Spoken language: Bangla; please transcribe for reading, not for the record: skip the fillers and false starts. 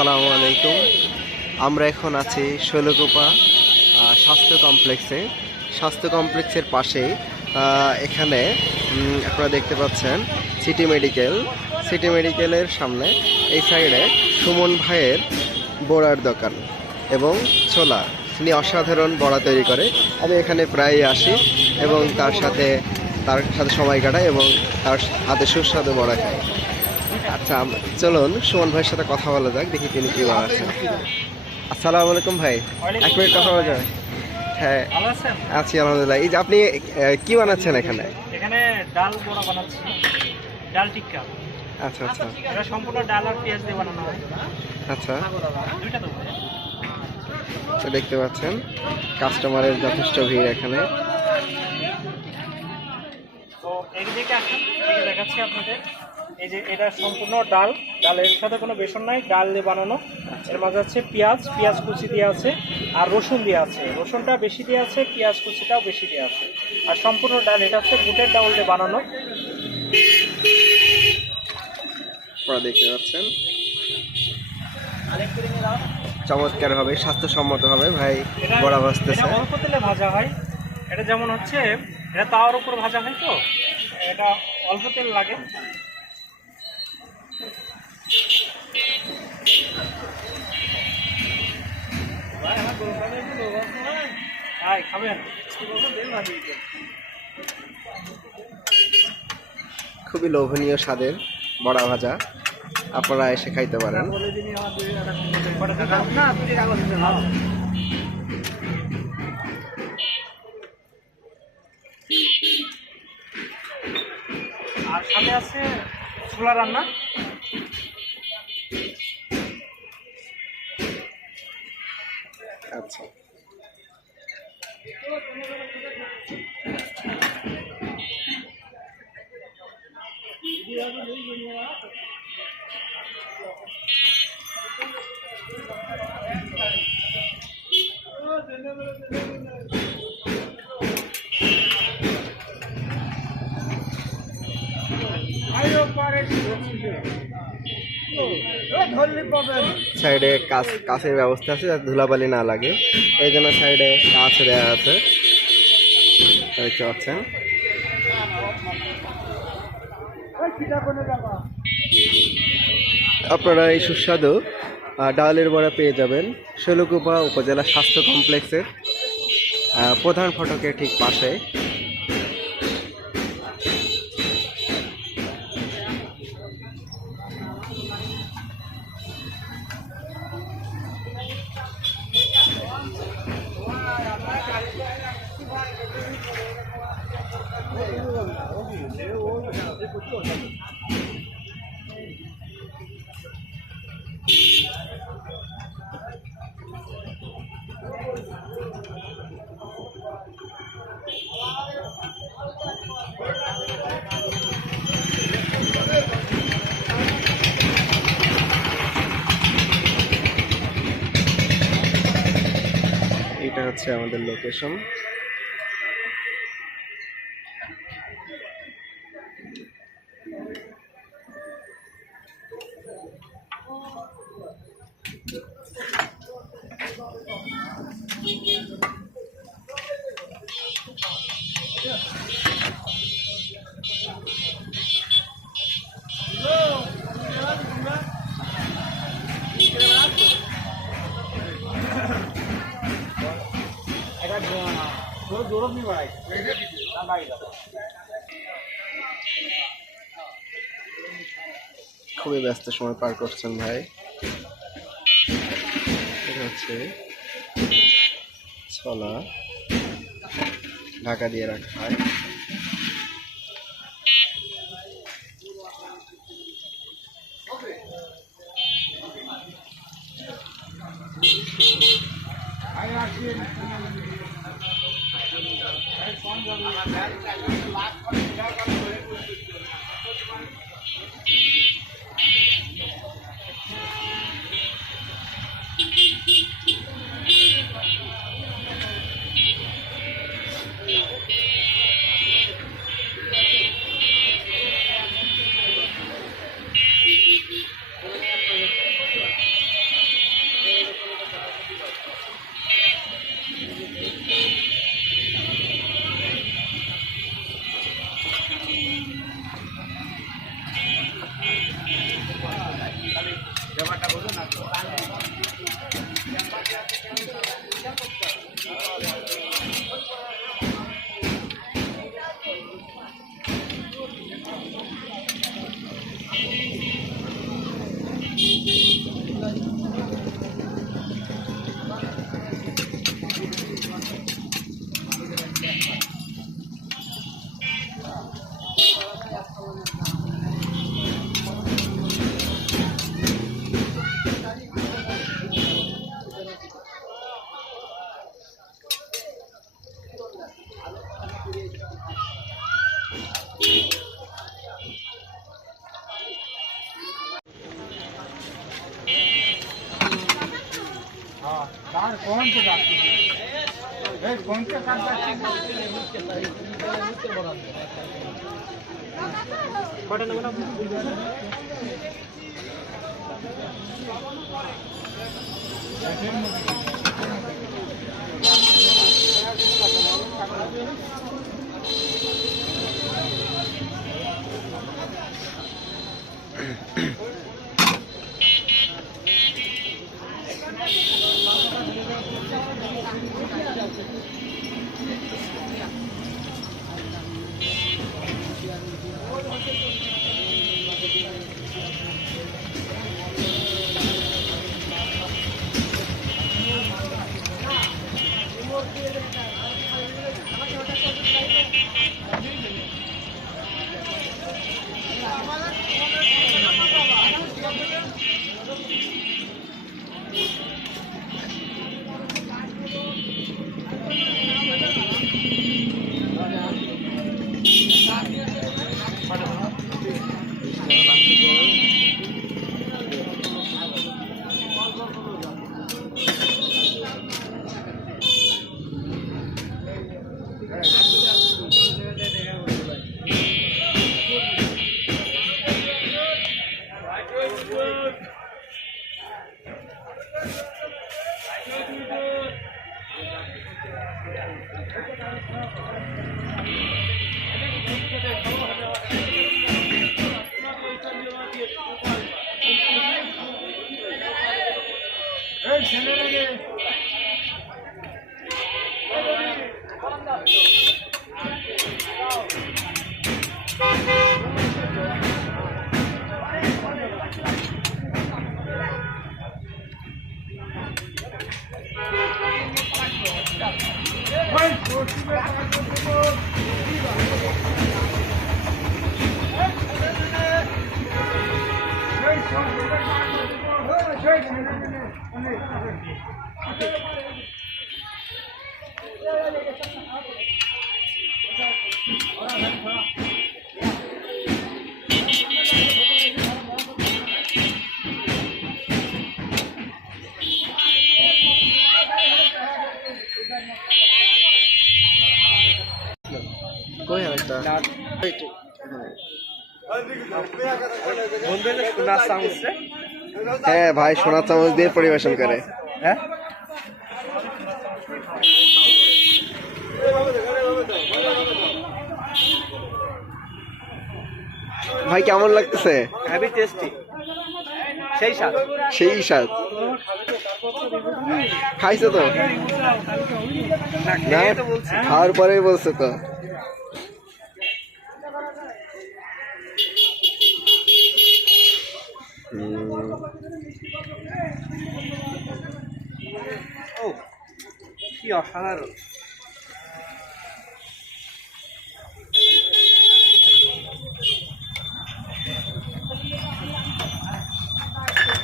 আসসালামু আলাইকুম। আমরা এখন আছি শৈলকুপা স্বাস্থ্য কমপ্লেক্সে। স্বাস্থ্য কমপ্লেক্সের পাশেই এখানে আপনারা দেখতে পাচ্ছেন সিটি মেডিকেলের সামনে এই সাইডে সুমন ভাইয়ের বড়ার দোকান এবং ছোলা। তিনি অসাধারণ বড়া তৈরি করে। আমি এখানে প্রায়ই আসি এবং তার সাথে সময় কাটাই এবং তার হাতে সুস্বাদু বড়া খাই। আচ্ছা, চলুন সুমন ভাইয়ের সাথে কথা বলা যাক, দেখি তিনি কি বানাচ্ছেন। আসসালামু আলাইকুম ভাই, এক মিনিট কথা বলা যাবে? হ্যাঁ, আছি আলহামদুলিল্লাহ। এই যে আপনি কি বানাচ্ছেন এখানে? এখানে ডাল বড়া বানাচ্ছি, ডাল টিক্কা। আচ্ছা আচ্ছা, এটা সম্পূর্ণ ডাল আর পেঁয়াজ দিয়ে বানানো হয়। আচ্ছা, দুইটা তো তো দেখতে পাচ্ছেন কাস্টমারের যথেষ্ট ভিড় এখানে। তো এইদিকে আসুন, এদিকে দেখাচ্ছি আপনাদের। এই যে এটা সম্পূর্ণ ডালের সাথে কোনো বেসন নাই, ডাল দিয়ে বানানো। এর মাঝে আছে পেঁয়াজ কুচি দিয়ে আছে, আর রসুন দিয়ে আছে। রসুনটা বেশি দিয়ে আছে, পেঁয়াজ কুচিটাও বেশি দিয়ে আছে। আর সম্পূর্ণ ডাল, এটা হচ্ছে বুটের ডাউল দিয়ে বানানো। আপনারা দেখতে পাচ্ছেন চমৎকার ভাবে, স্বাস্থ্যসম্মত ভাবে ভাই বড়া ভাজতেছে। অল্প তেলে ভাজা হয়। এটা যেমন হচ্ছে, এটা তাওয়ার উপর ভাজা হয়, তো এটা অল্প তেল লাগে। খুবই লোভনীয় স্বাদের বড়া ভাজা, আপনারা এসে খাইতে পারেন। আর সাথে আছে ছোলা রান্না। আচ্ছা, সাইডে কাছের ব্যবস্থা আছে যাতে ধুলাবালি না লাগে, এই জন্য সাইডে কাছ দেওয়া আছে, দেখতে পাচ্ছেন। আপনারা এই সুস্বাদু ডালের বড়া পেয়ে যাবেন শৈলকুপা উপজেলা স্বাস্থ্য কমপ্লেক্সের প্রধান ফটকের ঠিক পাশে। এটা হচ্ছে আমাদের লোকেশন। খুবই ব্যস্ত সময় পার করছেন ভাই। এটা হচ্ছে ছোলা ঢাকা দিয়ে রাখা হয়। কয়টা নেবেন আপনি? কই আরেকটা হ্যাঁ ভাই সোনার চামচ দিয়ে পরিবেশন করে। হ্যাঁ ভাই কেমন লাগতেছে? হেভি টেস্টি, সেই স্বাদ। সেই স্বাদ। খাইছো তো? না খাওয়ার পরেই বলছে তো। ও কি অসাধারণ।